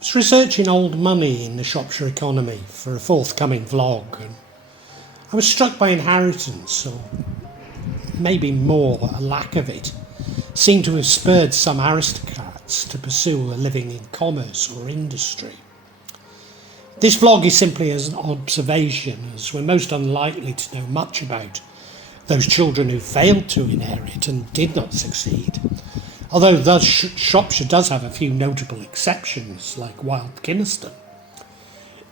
I was researching old money in the Shropshire economy for a forthcoming vlog, and I was struck by inheritance, or maybe more a lack of it, seemed to have spurred some aristocrats to pursue a living in commerce or industry. This vlog is simply as an observation, as we're most unlikely to know much about those children who failed to inherit and did not succeed. Although thus Shropshire does have a few notable exceptions, like wild Kynaston.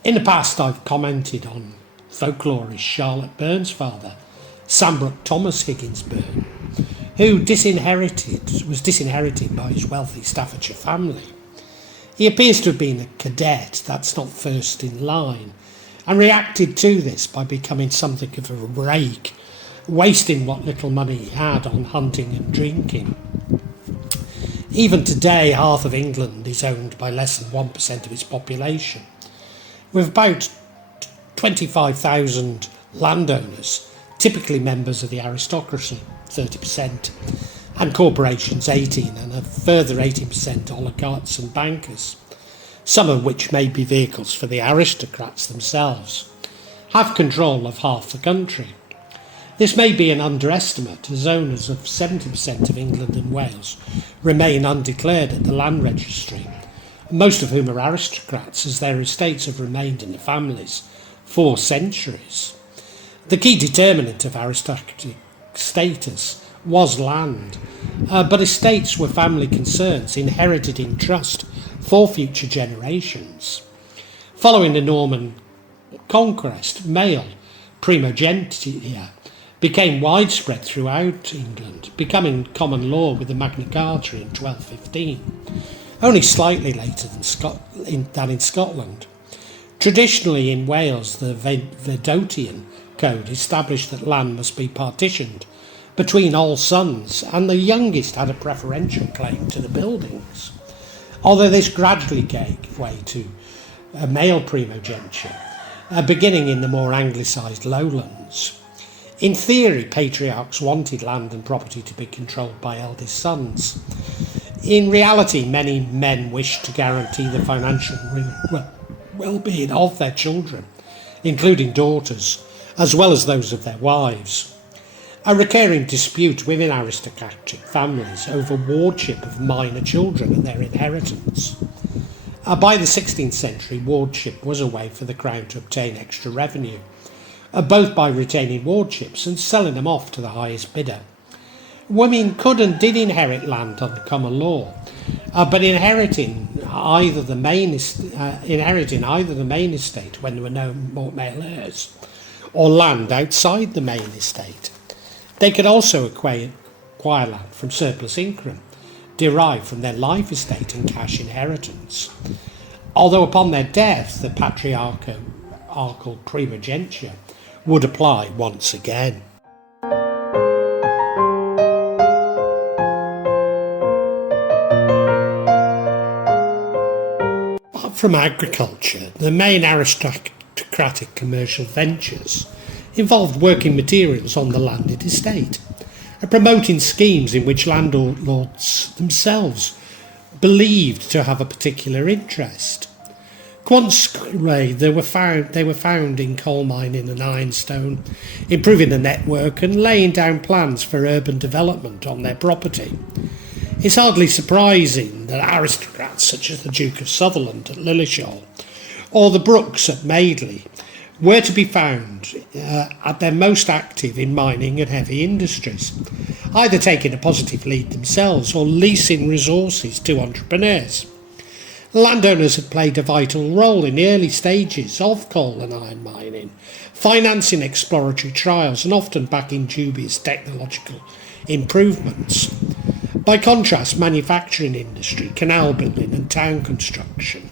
In the past I've commented on folklorist Charlotte Burns' father, Sambrook Thomas Higgins Burn, who was disinherited by his wealthy Staffordshire family. He appears to have been a cadet, that's not first in line, and reacted to this by becoming something of a rake, wasting what little money he had on hunting and drinking. Even today, half of England is owned by less than 1% of its population, with about 25,000 landowners, typically members of the aristocracy, 30%, and corporations 18%, and a further 18% oligarchs and bankers, some of which may be vehicles for the aristocrats themselves, have control of half the country. This may be an underestimate, as owners of 70% of England and Wales remain undeclared at the land registry, most of whom are aristocrats, as their estates have remained in the families for centuries. The key determinant of aristocratic status was land, but estates were family concerns inherited in trust for future generations. Following the Norman conquest, male primogeniture became widespread throughout England, becoming common law with the Magna Carta in 1215, only slightly later than in Scotland. Traditionally in Wales, the Vedotian Code established that land must be partitioned between all sons, and the youngest had a preferential claim to the buildings. Although this gradually gave way to male primogeniture, beginning in the more anglicised lowlands. In theory, patriarchs wanted land and property to be controlled by eldest sons. In reality, many men wished to guarantee the financial well-being of their children, including daughters, as well as those of their wives. A recurring dispute within aristocratic families over wardship of minor children and their inheritance. By the 16th century, wardship was a way for the Crown to obtain extra revenue, both by retaining wardships and selling them off to the highest bidder. Women could and did inherit land under common law, but inheriting either the main estate when there were no more male heirs, or land outside the main estate. They could also acquire land from surplus income derived from their life estate and cash inheritance. Although upon their death, the patriarchal primogeniture would apply once again. Apart from agriculture, the main aristocratic commercial ventures involved working materials on the landed estate, and promoting schemes in which landlords themselves believed to have a particular interest. Quantly, they were found in coal mining and ironstone, improving the network and laying down plans for urban development on their property. It's hardly surprising that aristocrats such as the Duke of Sutherland at Lilleshall or the Brookes at Madeley were to be found at their most active in mining and heavy industries, either taking a positive lead themselves or leasing resources to entrepreneurs. Landowners had played a vital role in the early stages of coal and iron mining, financing exploratory trials and often backing dubious technological improvements. By contrast, manufacturing industry, canal building and town construction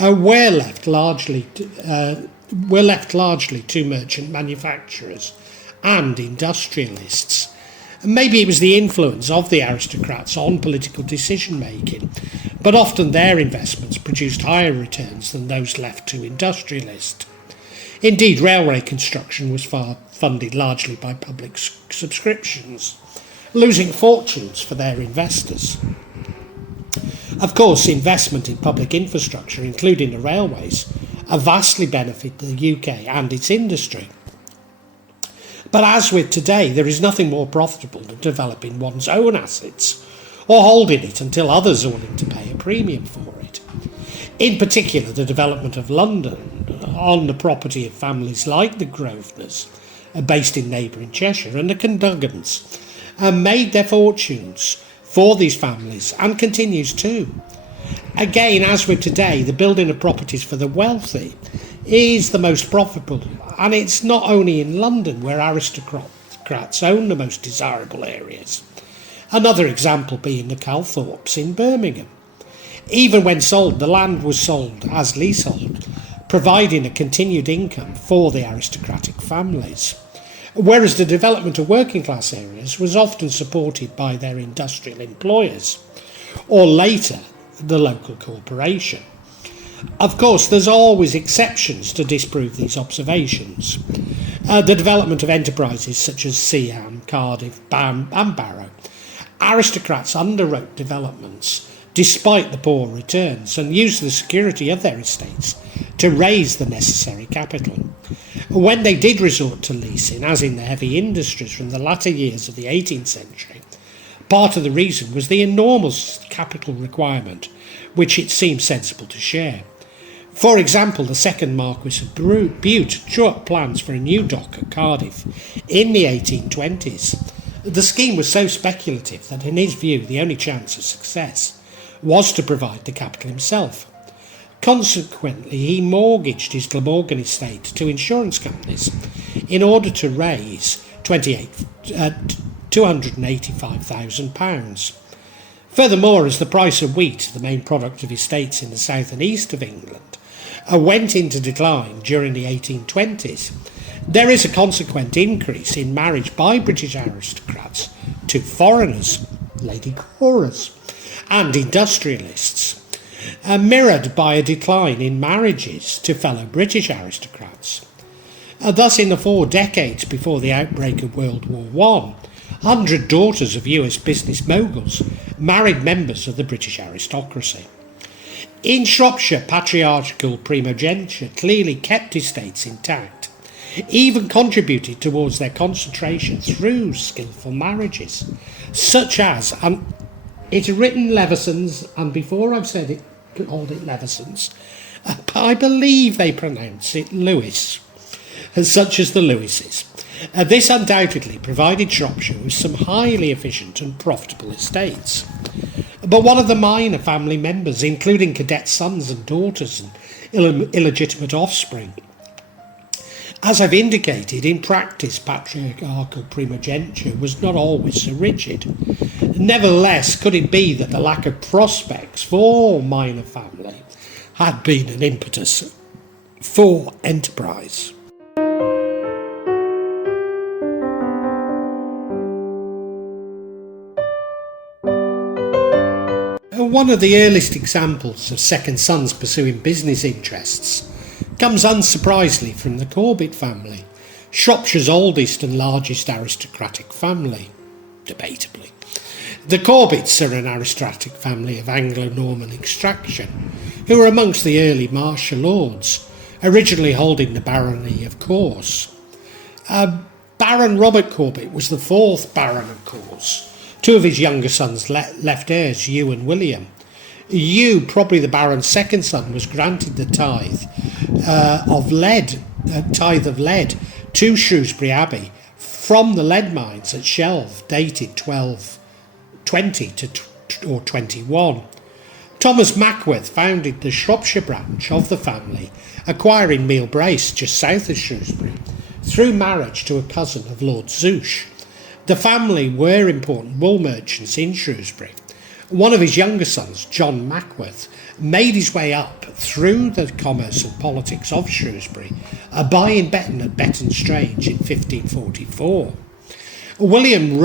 were left largely to merchant manufacturers and industrialists. And maybe it was the influence of the aristocrats on political decision-making, but often their investments produced higher returns than those left to industrialists. Indeed, railway construction was funded largely by public subscriptions, losing fortunes for their investors. Of course, investment in public infrastructure, including the railways, have vastly benefited the UK and its industry. But as with today, there is nothing more profitable than developing one's own assets or holding it until others are willing to pay a premium for it. In particular, the development of London on the property of families like the Grosvenors, based in neighbouring Cheshire, and the Cadoggans, made their fortunes for these families and continues to. Again, as with today, the building of properties for the wealthy is the most profitable, and it's not only in London where aristocrats own the most desirable areas. Another example being the Calthorpes in Birmingham. Even when sold, the land was sold as leasehold, providing a continued income for the aristocratic families, whereas the development of working class areas was often supported by their industrial employers, or later the local corporation. Of course, there's always exceptions to disprove these observations. The development of enterprises such as Seaham, Cardiff, Bam and Barrow. Aristocrats underwrote developments despite the poor returns and used the security of their estates to raise the necessary capital. When they did resort to leasing, as in the heavy industries from the latter years of the 18th century, part of the reason was the enormous capital requirement which it seemed sensible to share. For example, the second Marquis of Bute drew up plans for a new dock at Cardiff in the 1820s. The scheme was so speculative that in his view the only chance of success was to provide the capital himself. Consequently, he mortgaged his Glamorgan estate to insurance companies in order to raise £285,000. Furthermore, as the price of wheat, the main product of estates in the south and east of England, went into decline during the 1820s, there is a consequent increase in marriage by British aristocrats to foreigners, lady chorus, and industrialists, mirrored by a decline in marriages to fellow British aristocrats. Thus, in the 4 decades before the outbreak of World War I, 100 daughters of US business moguls married members of the British aristocracy. In Shropshire, patriarchal primogeniture clearly kept estates intact, even contributed towards their concentration through skillful marriages, such as, it's written Levisons, and before I've said it, called it Levisons, I believe they pronounce it Lewis, such as the Lewises. This undoubtedly provided Shropshire with some highly efficient and profitable estates. But one of the minor family members, including cadet sons and daughters and illegitimate offspring, as I've indicated, in practice patriarchal primogeniture was not always so rigid. Nevertheless, could it be that the lack of prospects for minor family had been an impetus for enterprise? One of the earliest examples of second sons pursuing business interests comes unsurprisingly from the Corbet family, Shropshire's oldest and largest aristocratic family, debatably. The Corbets are an aristocratic family of Anglo-Norman extraction, who were amongst the early martial lords, originally holding the barony of Course. Baron Robert Corbet was the 4th Baron of Course. 2 of his younger sons left heirs, Hugh and William. Hugh, probably the Baron's second son, was granted the tithe of lead to Shrewsbury Abbey from the lead mines at Shelve, dated 1220 or 21. Thomas Mackworth founded the Shropshire branch of the family, acquiring Meal Brace just south of Shrewsbury through marriage to a cousin of Lord Zouche. The family were important wool merchants in Shrewsbury. One of his younger sons, John Mackworth, made his way up through the commerce and politics of Shrewsbury, buying Betton at Betton Strange in 1544. William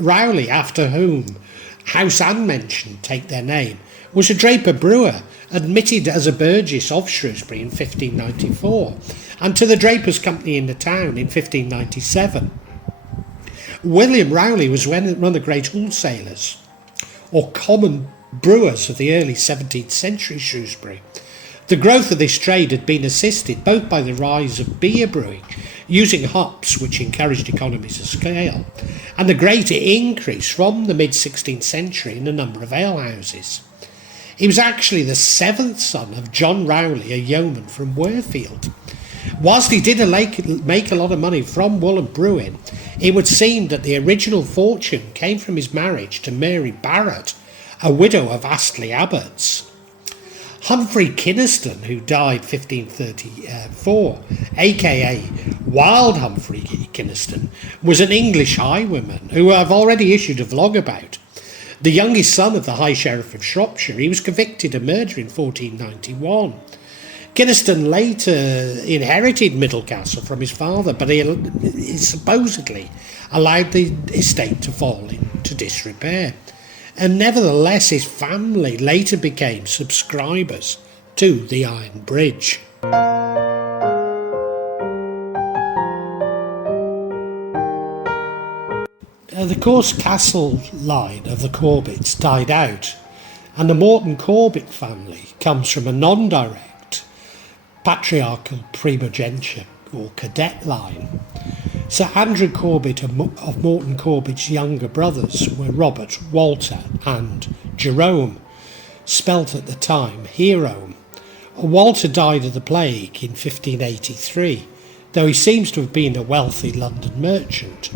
Rowley, after whom house and mansion take their name, was a draper brewer, admitted as a burgess of Shrewsbury in 1594, and to the Drapers' Company in the town in 1597. William Rowley was one of the great wholesalers, or common brewers of the early 17th century Shrewsbury. The growth of this trade had been assisted both by the rise of beer brewing, using hops which encouraged economies of scale, and the greater increase from the mid-16th century in the number of alehouses. He was actually the seventh son of John Rowley, a yeoman from Worfield. Whilst he did make a lot of money from wool and brewing, it would seem that the original fortune came from his marriage to Mary Barrett, a widow of Astley Abbots. Humphrey Kynaston, who died 1534, aka Wild Humphrey Kynaston, was an English highwayman who I've already issued a vlog about. The youngest son of the High Sheriff of Shropshire, he was convicted of murder in 1491. Kynaston later inherited Middlecastle from his father, but he supposedly allowed the estate to fall into disrepair. And nevertheless, his family later became subscribers to the Iron Bridge. The Course Castle line of the Corbets died out, and the Morton Corbet family comes from a non-direct Patriarchal Primogeniture or Cadet line. Sir Andrew Corbet of Morton Corbet's younger brothers were Robert, Walter and Jerome, spelt at the time Hero. Walter died of the plague in 1583, though he seems to have been a wealthy London merchant.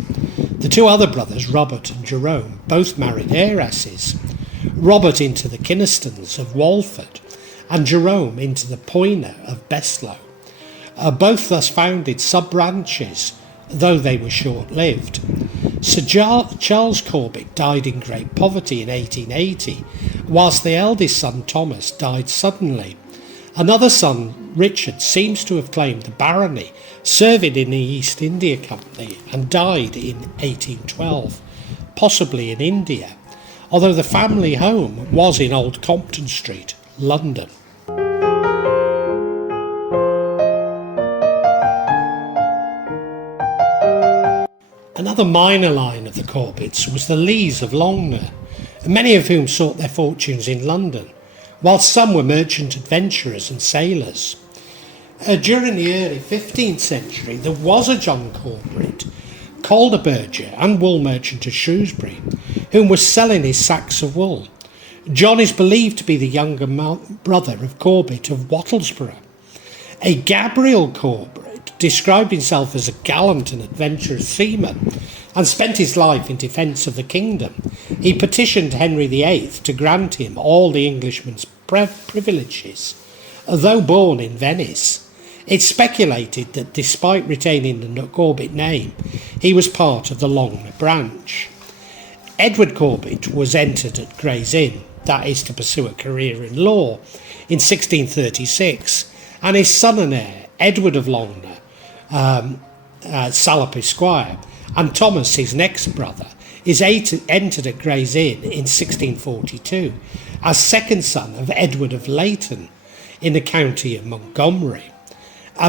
The two other brothers, Robert and Jerome, both married heiresses, Robert into the Kynastons of Walford and Jerome into the Poyner of Beslow. Both thus founded sub-branches, though they were short-lived. Sir Charles Corbet died in great poverty in 1880, whilst the eldest son Thomas died suddenly. Another son, Richard, seems to have claimed the barony, serving in the East India Company, and died in 1812, possibly in India, although the family home was in Old Compton Street, London. Another minor line of the Corbets was the Leighs of Longner, many of whom sought their fortunes in London, whilst some were merchant adventurers and sailors. During the early 15th century, there was a John Corbet, called a burgher and wool merchant of Shrewsbury, whom was selling his sacks of wool. John is believed to be the younger brother of Corbet of Wattlesborough. A Gabriel Corbet described himself as a gallant and adventurous seaman and spent his life in defence of the kingdom. He petitioned Henry VIII to grant him all the Englishman's privileges. Though born in Venice, it's speculated that despite retaining the Corbet name, he was part of the Longner branch. Edward Corbet was entered at Gray's Inn, that is to pursue a career in law, in 1636, and his son and heir, Edward of Longner, Salop Esquire, and Thomas, his next brother, is entered at Gray's Inn in 1642 as second son of Edward of Leighton in the county of Montgomery.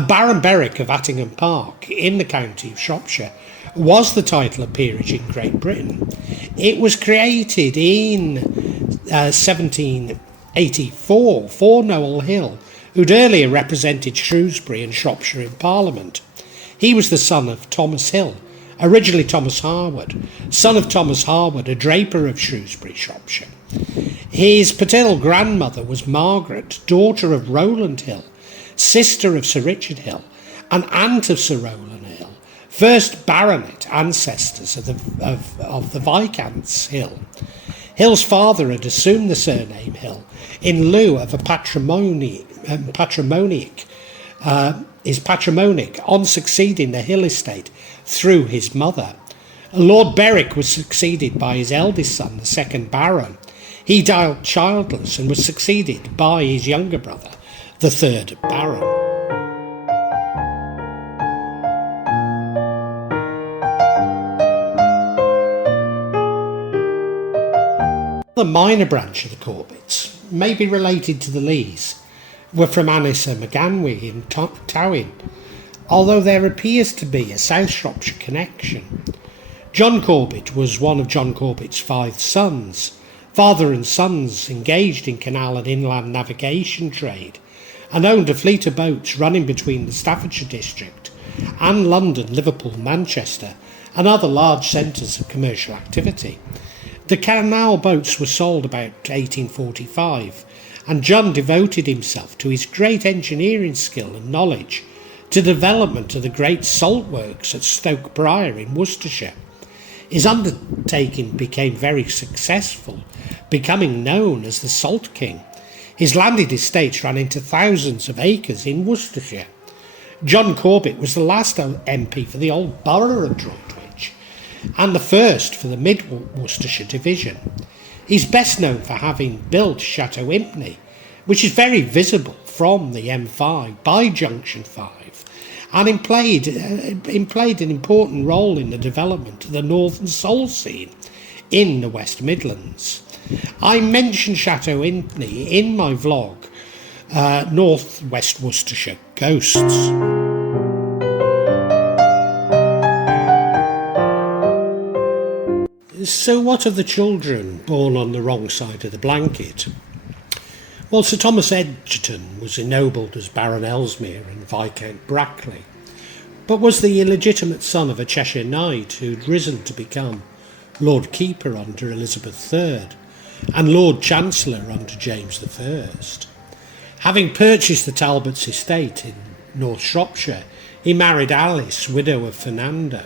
Baron Berwick of Attingham Park in the county of Shropshire was the title of peerage in Great Britain. It was created in 1784 for Roland Hill, who'd earlier represented Shrewsbury and Shropshire in Parliament. He was the son of Thomas Hill, originally Thomas Harwood, son of Thomas Harwood, a draper of Shrewsbury, Shropshire. His paternal grandmother was Margaret, daughter of Roland Hill, sister of Sir Richard Hill, and aunt of Sir Roland Hill, first baronet ancestors of the Viscounts Hill. Hill's father had assumed the surname Hill in lieu of a patrimonic on succeeding the Hill estate through his mother. Lord Berwick was succeeded by his eldest son, the second Baron. He died childless and was succeeded by his younger brother, the third Baron. The minor branch of the Corbets, may be related to the Leighs, were from Annis and McGanwy in Towyn, although there appears to be a South Shropshire connection. John Corbet was one of John Corbet's 5 sons. Father and sons engaged in canal and inland navigation trade and owned a fleet of boats running between the Staffordshire district and London, Liverpool, Manchester and other large centres of commercial activity. The canal boats were sold about 1845, and John devoted himself to his great engineering skill and knowledge to the development of the great salt works at Stoke Briar in Worcestershire. His undertaking became very successful, becoming known as the Salt King. His landed estates ran into thousands of acres in Worcestershire. John Corbet was the last MP for the old borough of Droitwich, and the first for the Mid-Worcestershire division. He's best known for having built Chateau Impney, which is very visible from the M5 by Junction 5, and played an important role in the development of the northern soul scene in the West Midlands. I mentioned Chateau Impney in my vlog, North West Worcestershire Ghosts. So what of the children born on the wrong side of the blanket? Well, Sir Thomas Egerton was ennobled as Baron Ellesmere and Viscount Brackley, but was the illegitimate son of a Cheshire knight who'd risen to become Lord Keeper under Elizabeth III and Lord Chancellor under James I. Having purchased the Talbots' estate in North Shropshire, he married Alice, widow of Fernando,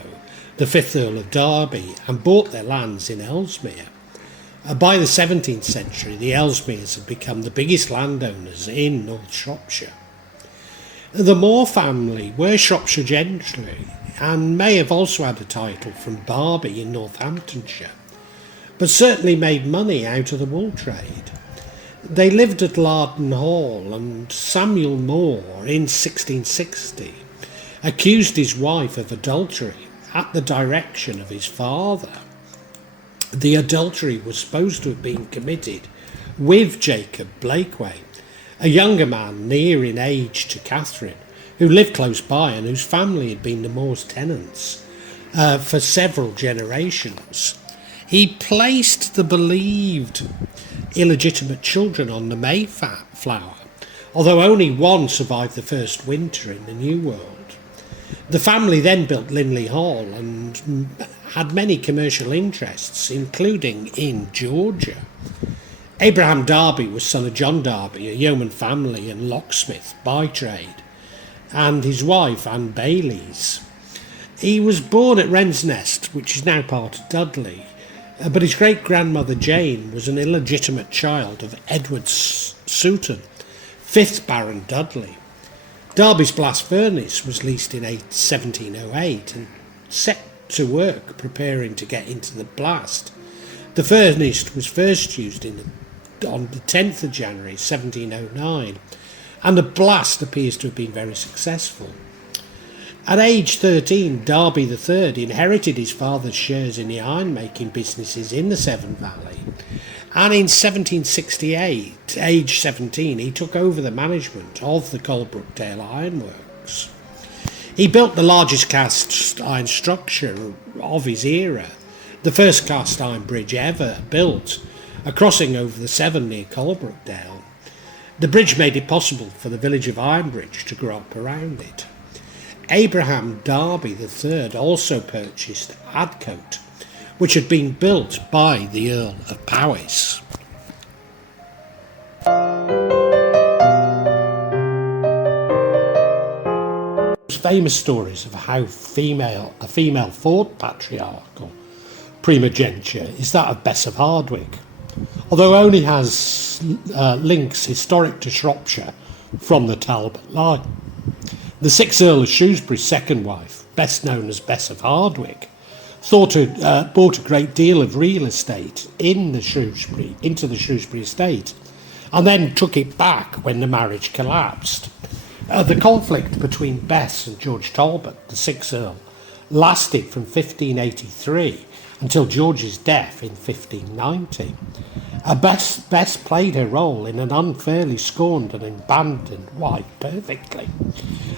the 5th Earl of Darby, and bought their lands in Ellesmere. By the 17th century, the Ellesmeres had become the biggest landowners in North Shropshire. The Moore family were Shropshire gentry and may have also had a title from Darby in Northamptonshire, but certainly made money out of the wool trade. They lived at Lardon Hall, and Samuel Moore, in 1660, accused his wife of adultery at the direction of his father. The adultery was supposed to have been committed with Jacob Blakeway, a younger man near in age to Catherine, who lived close by and whose family had been the Moore's tenants for several generations. He placed the believed illegitimate children on the Mayflower, although only one survived the first winter in the New World. The family then built Linley Hall and had many commercial interests, including in Georgia. Abraham Darby was son of John Darby, a yeoman family and locksmith by trade, and his wife, Anne Baylies. He was born at Wren's Nest, which is now part of Dudley, but his great-grandmother Jane was an illegitimate child of Edward Sutherland, 5th Baron Dudley. Darby's blast furnace was leased in 1708 and set to work preparing to get into the blast. The furnace was first used on the 10th of January 1709, and the blast appears to have been very successful. At age 13, Darby III inherited his father's shares in the iron-making businesses in the Severn Valley, and in 1768, age 17, he took over the management of the Coalbrookdale Ironworks. He built the largest cast iron structure of his era, the first cast iron bridge ever built, a crossing over the Severn near Coalbrookdale. The bridge made it possible for the village of Ironbridge to grow up around it. Abraham Darby III also purchased Adcote, which had been built by the Earl of Powys. Famous stories of how a female fourth patriarchal primogeniture is that of Bess of Hardwick, although only has links historic to Shropshire from the Talbot line. The 6th Earl of Shrewsbury's second wife, best known as Bess of Hardwick, bought a great deal of real estate into the Shrewsbury estate, and then took it back when the marriage collapsed. The conflict between Bess and George Talbot, the 6th Earl, lasted from 1583 until George's death in 1590. Bess played her role in an unfairly scorned and abandoned wife perfectly,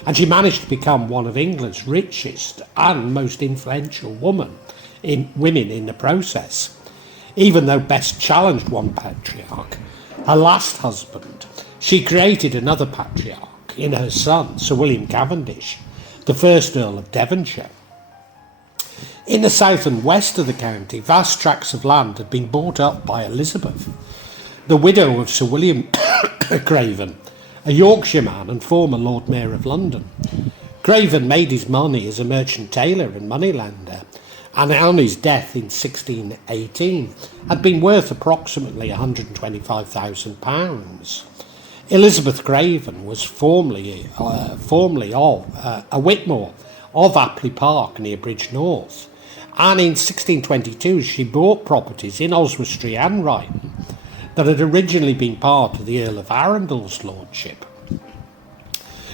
and she managed to become one of England's richest and most influential women in the process. Even though Bess challenged one patriarch, her last husband, she created another patriarch in her son, Sir William Cavendish, the first Earl of Devonshire. In the south and west of the county, vast tracts of land had been bought up by Elizabeth, the widow of Sir William Craven, a Yorkshireman and former Lord Mayor of London. Craven made his money as a merchant tailor and moneylender, and on his death in 1618 had been worth approximately £125,000. Elizabeth Craven was formerly of a Whitmore of Apley Park near Bridgnorth, and in 1622 she bought properties in Oswestry and Ryton that had originally been part of the Earl of Arundel's lordship.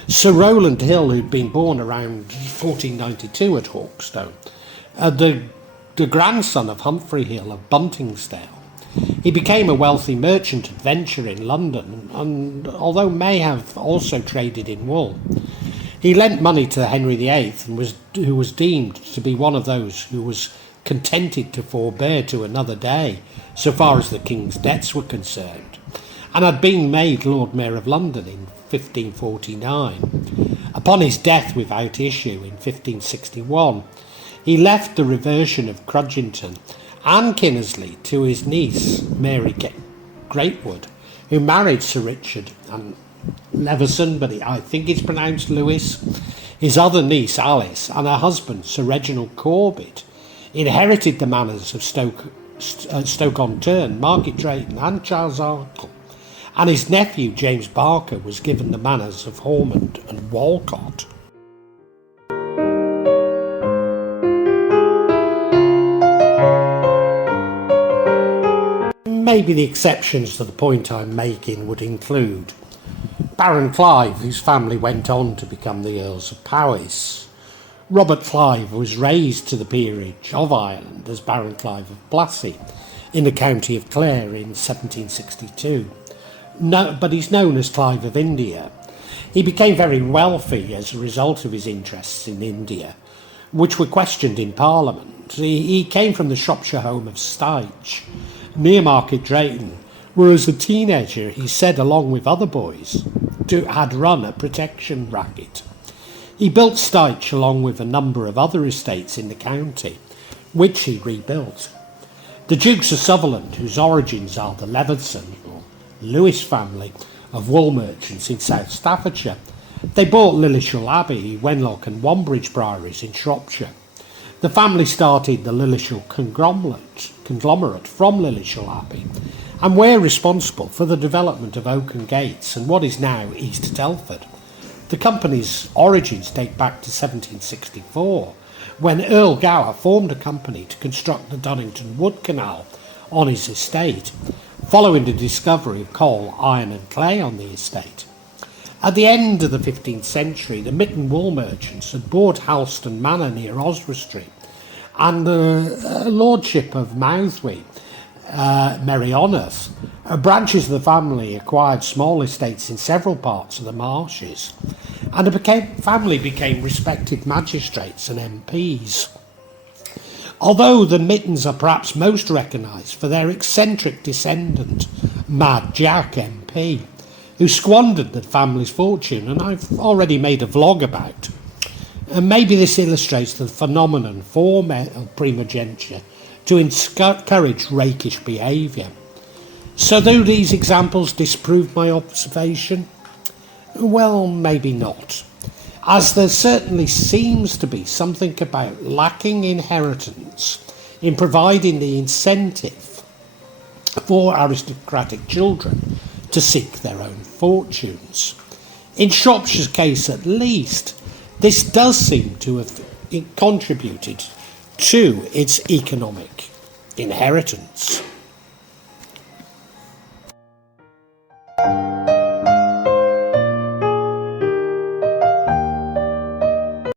Sir Roland Hill, who'd been born around 1492 at Hawkstone, the grandson of Humphrey Hill of Buntingsdale, he became a wealthy merchant adventurer in London, and although may have also traded in wool, he lent money to Henry VIII, and who was deemed to be one of those who was contented to forbear to another day, so far as the king's debts were concerned, and had been made Lord Mayor of London in 1549. Upon his death without issue in 1561, he left the reversion of Crudgington and Kinnersley to his niece, Mary Greatwood, who married Sir Richard and Leveson, but I think it's pronounced Lewis, his other niece, Alice, and her husband, Sir Reginald Corbet, inherited the manors of Stoke-on-Tern, Market Drayton and Charles Arkle, and his nephew, James Barker, was given the manors of Ormond and Walcott. Maybe the exceptions to the point I'm making would include Baron Clive, whose family went on to become the Earls of Powys. Robert Clive was raised to the peerage of Ireland as Baron Clive of Blassey in the county of Clare in 1762. But he's known as Clive of India. He became very wealthy as a result of his interests in India, which were questioned in Parliament. He came from the Shropshire home of Styche, near Market Drayton, where as a teenager he said, along with other boys, had run a protection racket. He built Styche along with a number of other estates in the county, which he rebuilt. The Dukes of Sutherland, whose origins are the Leveson or Lewis family of wool merchants in South Staffordshire, they bought Lillishall Abbey, Wenlock and Wanbridge Priories in Shropshire. The family started the Lillishall conglomerate from Lillishall Abbey, and were responsible for the development of Oaken Gates and what is now East Telford. The company's origins date back to 1764, when Earl Gower formed a company to construct the Dunnington Wood Canal on his estate, following the discovery of coal, iron and clay on the estate. At the end of the 15th century, the Mitten wool merchants had bought Halston Manor near Oswestry, and the lordship of Mouthwy, Merioneth. Branches of the family acquired small estates in several parts of the marshes, and the family became respected magistrates and MPs. Although the Mittens are perhaps most recognised for their eccentric descendant, Mad Jack MP, who squandered the family's fortune, and I've already made a vlog about. And maybe this illustrates the phenomenon for primogeniture to encourage rakish behaviour. So do these examples disprove my observation? Well, maybe not, as there certainly seems to be something about lacking inheritance in providing the incentive for aristocratic children to seek their own fortunes. In Shropshire's case at least, this does seem to have contributed to its economic inheritance.